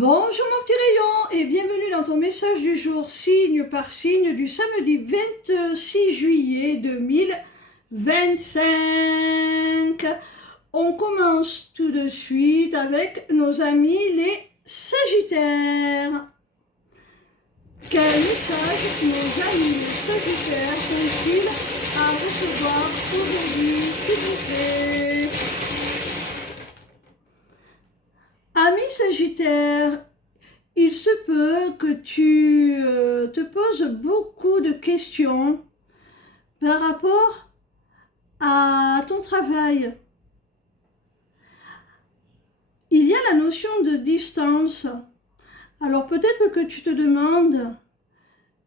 Bonjour mon petit rayon et bienvenue dans ton message du jour signe par signe du samedi 26 juillet 2025. On commence tout de suite avec nos amis les Sagittaires. Quel message nos amis les Sagittaires sont-ils à recevoir aujourd'hui, s'il vous plaît? Ami Sagittaire, il se peut que tu te poses beaucoup de questions par rapport à ton travail. Il y a la notion de distance. Alors peut-être que tu te demandes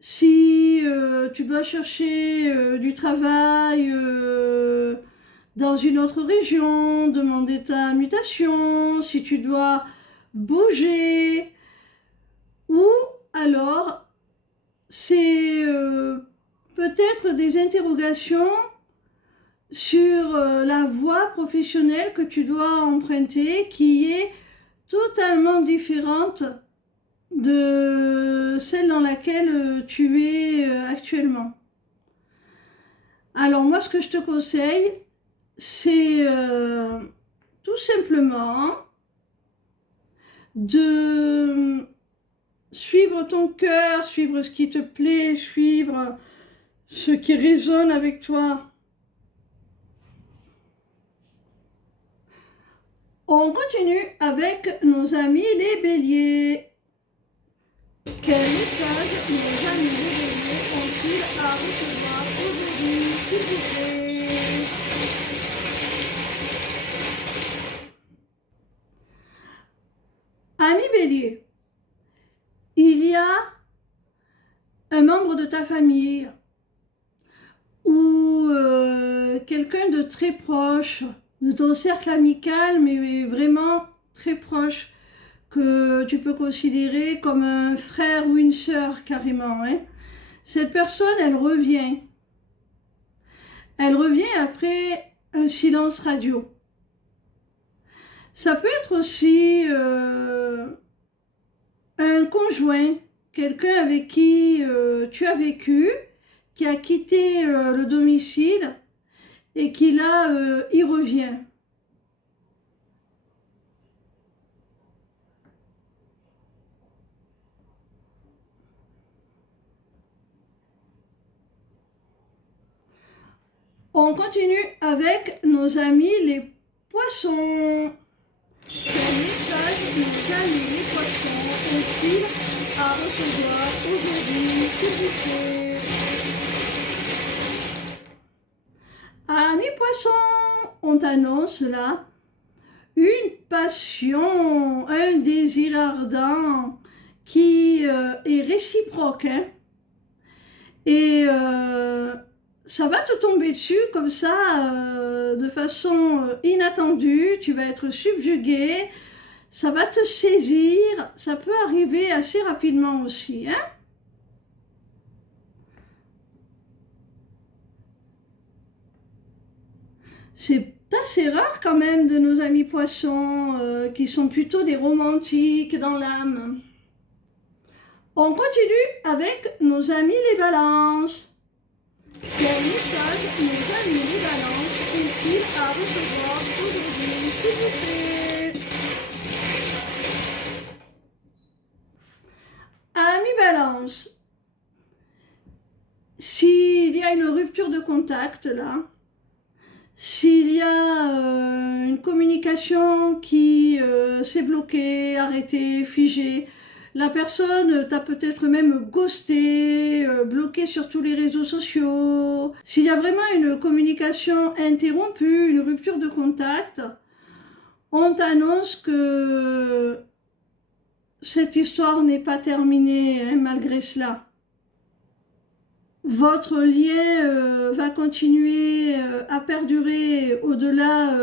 si tu dois chercher du travail dans une autre région, demander ta mutation, si tu dois bouger, ou alors c'est peut-être des interrogations sur la voie professionnelle que tu dois emprunter qui est totalement différente de celle dans laquelle tu es actuellement. Alors moi, ce que je te conseille, c'est tout simplement de suivre ton cœur, suivre ce qui te plaît, suivre ce qui résonne avec toi. On continue avec nos amis les béliers. Quel message nos amis les béliers ont-ils à recevoir aujourd'hui, s'il vous plaît? Ami bélier, il y a un membre de ta famille ou quelqu'un de très proche, de ton cercle amical, mais vraiment très proche, que tu peux considérer comme un frère ou une sœur carrément. Cette personne, elle revient. Elle revient après un silence radio. Ça peut être aussi un conjoint, quelqu'un avec qui tu as vécu, qui a quitté le domicile et qui là y revient. On continue avec nos amis les poissons. Quel message nos amis les poissons ont-ils à recevoir aujourd'hui, s'il vous plaît? Amis poissons, on t'annonce là une passion, un désir ardent qui est réciproque. Et ça va te tomber dessus comme ça, de façon inattendue, tu vas être subjugué, ça va te saisir, ça peut arriver assez rapidement aussi. C'est assez rare quand même de nos amis poissons qui sont plutôt des romantiques dans l'âme. On continue avec nos amis les balances. Quel message nos amis les balances ont-ils à recevoir aujourd'hui, s'il vous plaît? Amis balance, s'il y a une rupture de contact là, s'il y a une communication qui s'est bloquée, arrêtée, figée, la personne t'a peut-être même ghosté, bloqué sur tous les réseaux sociaux. S'il y a vraiment une communication interrompue, une rupture de contact, on t'annonce que cette histoire n'est pas terminée malgré cela. Votre lien va continuer à perdurer au-delà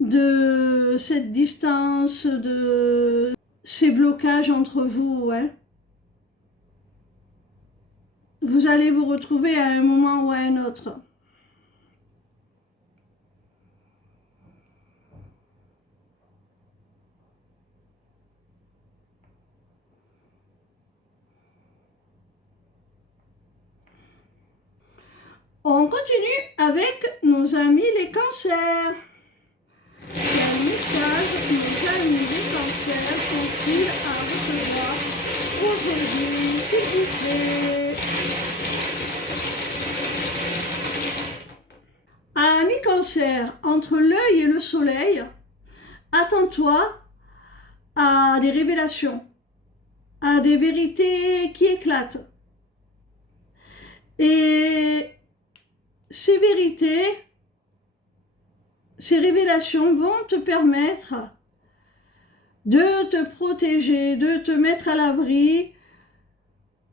de cette distance, de ces blocages entre vous. Vous allez vous retrouver à un moment ou à un autre. On continue avec nos amis les cancers. Quel message nos amis les cancers sont-ils à recevoir aujourd'hui, s'il vous plaît? Amis cancer, entre l'œil et le soleil, attends-toi à des révélations, à des vérités qui éclatent. Et ces vérités, ces révélations vont te permettre de te protéger, de te mettre à l'abri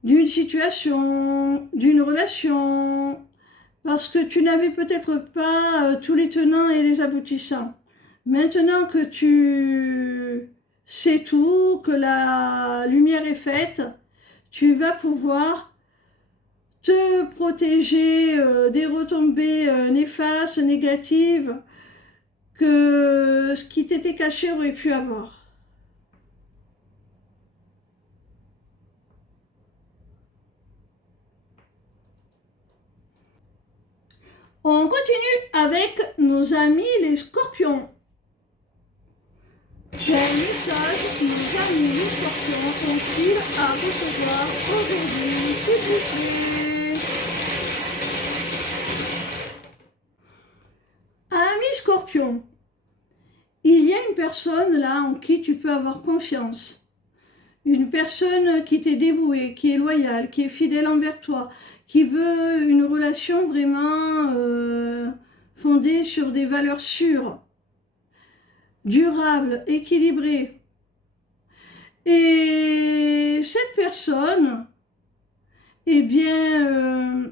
d'une situation, d'une relation, parce que tu n'avais peut-être pas tous les tenants et les aboutissants. Maintenant que tu sais tout, que la lumière est faite, tu vas pouvoir te protéger des retombées néfastes, négatives, que ce qui t'était caché aurait pu avoir. On continue avec nos amis les scorpions. Quel message nos amis les scorpions ont-ils à recevoir aujourd'hui, s'il vous plaît? Amis scorpions, il y a une personne là en qui tu peux avoir confiance. Une personne qui t'est dévouée, qui est loyale, qui est fidèle envers toi, qui veut une relation vraiment fondée sur des valeurs sûres, durables, équilibrées. Et cette personne, eh bien,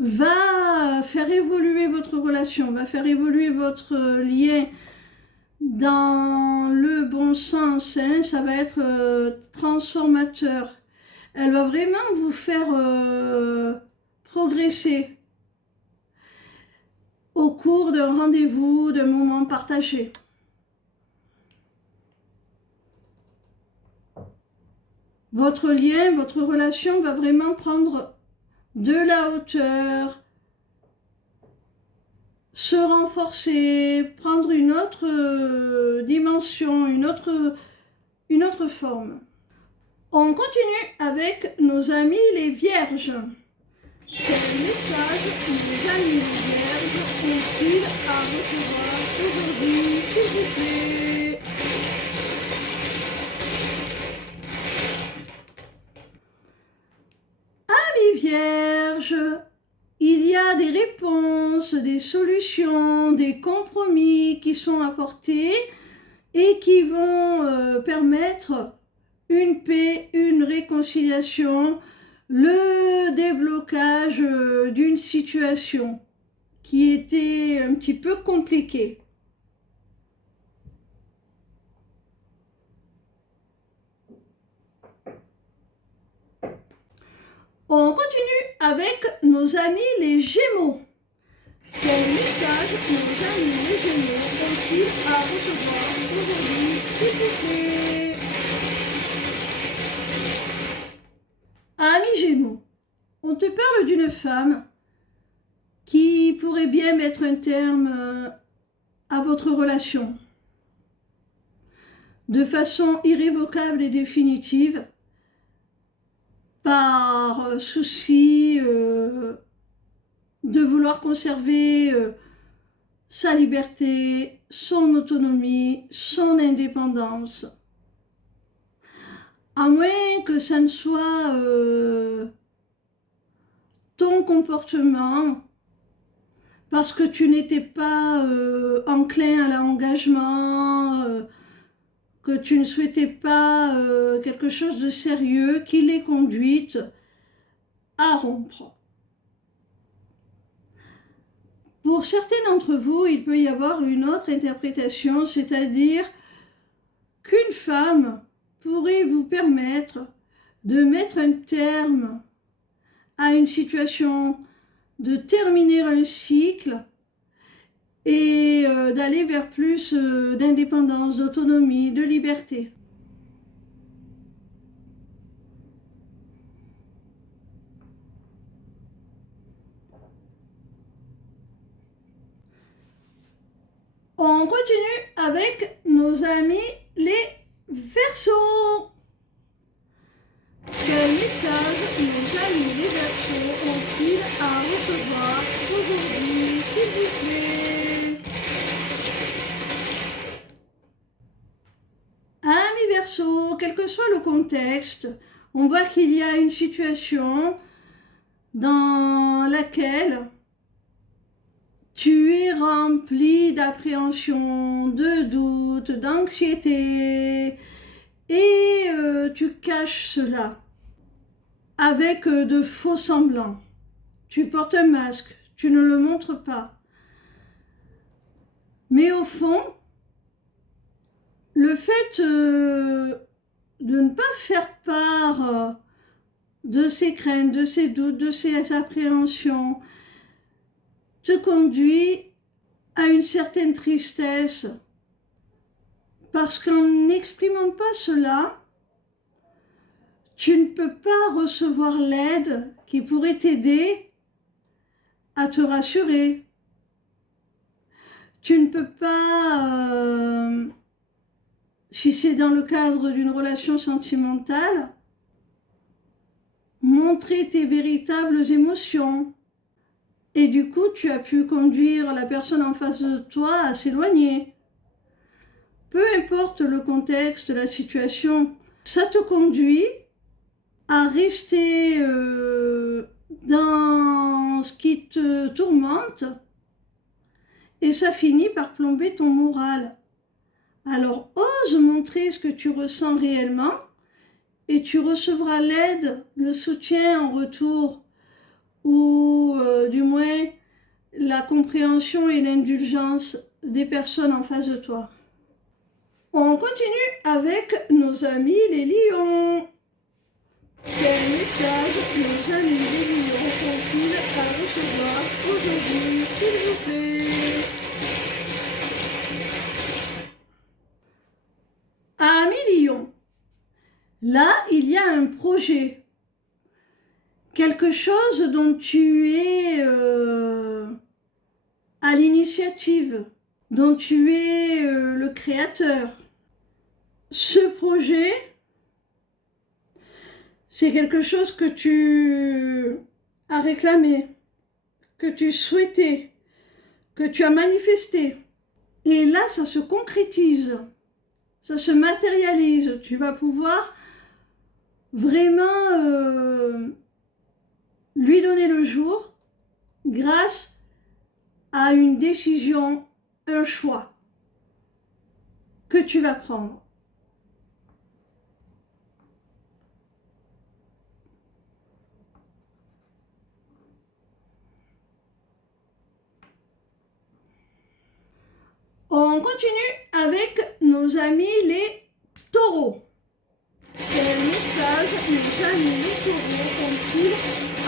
va faire évoluer votre relation, va faire évoluer votre lien dans le bon sens, hein, ça va être transformateur. Elle va vraiment vous faire progresser au cours d'un rendez-vous, d'un moment partagé. Votre lien, votre relation va vraiment prendre de la hauteur, se renforcer, prendre une autre dimension, une autre forme. On continue avec nos amis les vierges. Quel message nos amis les vierges ont-ils à recevoir aujourd'hui, s'il vous plaît? Amis vierges, il y a des réponses, des solutions, des compromis qui sont apportés et qui vont permettre une paix, une réconciliation, le déblocage d'une situation qui était un petit peu compliquée. On continue avec nos amis les Gémeaux. Quel message nos amis les Gémeaux ont-ils à recevoir aujourd'hui, s'il vous plaît? Amis Gémeaux, on te parle d'une femme qui pourrait bien mettre un terme à votre relation de façon irrévocable et définitive par souci de vouloir conserver sa liberté, son autonomie, son indépendance. À moins que ça ne soit ton comportement, parce que tu n'étais pas enclin à l'engagement, que tu ne souhaitais pas quelque chose de sérieux, qui l'ait conduite à rompre. Pour certains d'entre vous, il peut y avoir une autre interprétation, c'est-à-dire qu'une femme pourrait vous permettre de mettre un terme à une situation, de terminer un cycle et d'aller vers plus d'indépendance, d'autonomie, de liberté. On continue avec nos amis les Verseaux. Quel message nos amis les Verseaux ont-ils à recevoir aujourd'hui, s'il vous plaît? Amis Verseaux, quel que soit le contexte, on voit qu'il y a une situation dans laquelle tu es rempli d'appréhension, de doute, d'anxiété et tu caches cela avec de faux semblants. Tu portes un masque, tu ne le montres pas. Mais au fond, le fait de ne pas faire part de ces craintes, de ces doutes, de ces appréhensions, te conduit à une certaine tristesse. Parce qu'en n'exprimant pas cela, tu ne peux pas recevoir l'aide qui pourrait t'aider à te rassurer. Tu ne peux pas, si c'est dans le cadre d'une relation sentimentale, montrer tes véritables émotions. Et du coup, tu as pu conduire la personne en face de toi à s'éloigner. Peu importe le contexte, la situation, ça te conduit à rester dans ce qui te tourmente et ça finit par plomber ton moral. Alors, ose montrer ce que tu ressens réellement et tu recevras l'aide, le soutien en retour ou du moins la compréhension et l'indulgence des personnes en face de toi. On continue avec nos amis les lions. Quel message nos amis les lions ont-ils à recevoir aujourd'hui, s'il vous plaît? Amis lions, là il y a un projet. Quelque chose dont tu es à l'initiative, dont tu es le créateur. Ce projet, c'est quelque chose que tu as réclamé, que tu souhaitais, que tu as manifesté. Et là, ça se concrétise, ça se matérialise. Tu vas pouvoir vraiment lui donner le jour grâce à une décision, un choix que tu vas prendre. On continue avec nos amis les taureaux. Quel message nos amis les taureaux ont-ils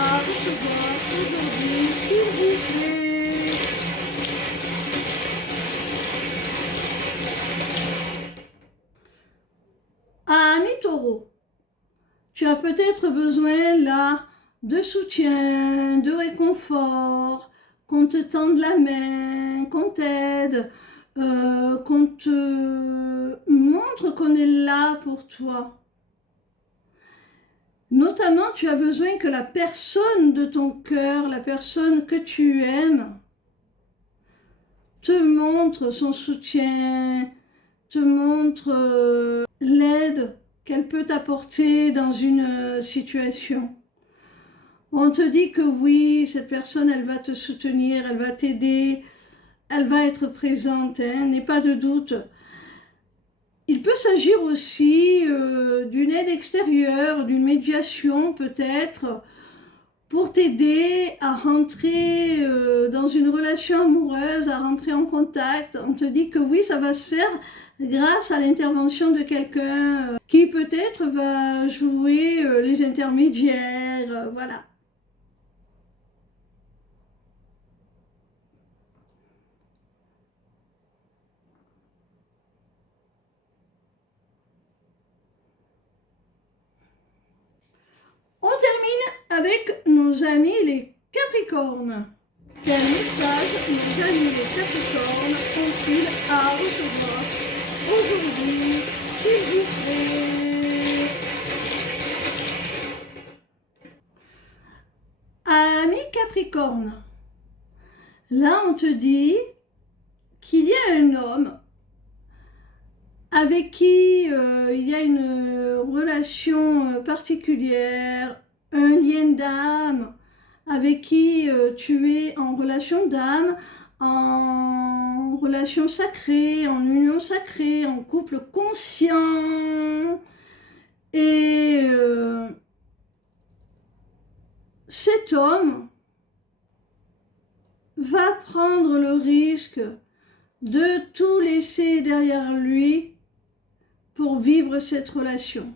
à recevoir aujourd'hui, s'il vous plaît? Amis taureaux, tu as peut-être besoin là de soutien, de réconfort, qu'on te tende la main, qu'on t'aide, qu'on te montre qu'on est là pour toi. Notamment, tu as besoin que la personne de ton cœur, la personne que tu aimes, te montre son soutien, te montre l'aide qu'elle peut t'apporter dans une situation. On te dit que oui, cette personne, elle va te soutenir, elle va t'aider, elle va être présente, hein, n'aie pas de doute. Il peut s'agir aussi d'une aide extérieure, d'une médiation peut-être, pour t'aider à rentrer dans une relation amoureuse, à rentrer en contact. On te dit que oui, ça va se faire grâce à l'intervention de quelqu'un qui peut-être va jouer les intermédiaires, voilà. On termine avec nos amis les Capricornes. Quel message nos amis les Capricornes ont-ils à recevoir aujourd'hui, s'il vous plaît? Ami Capricorne, là on te dit qu'il y a un homme avec qui il y a une relation particulière, un lien d'âme, avec qui tu es en relation d'âme, en relation sacrée, en union sacrée, en couple conscient. Et cet homme va prendre le risque de tout laisser derrière lui pour vivre cette relation,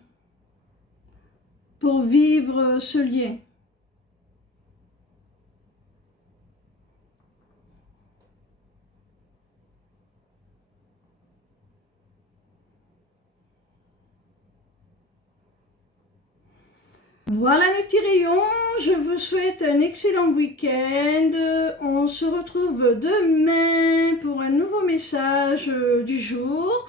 pour vivre ce lien. Voilà mes petits rayons, je vous souhaite un excellent week-end. On se retrouve demain pour un nouveau message du jour.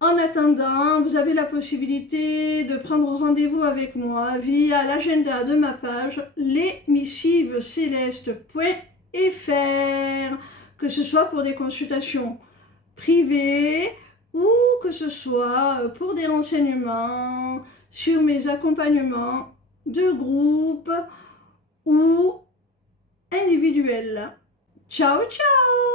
En attendant, vous avez la possibilité de prendre rendez-vous avec moi via l'agenda de ma page lesmissivescélestes.fr, que ce soit pour des consultations privées ou que ce soit pour des renseignements sur mes accompagnements de groupe ou individuels. Ciao, ciao!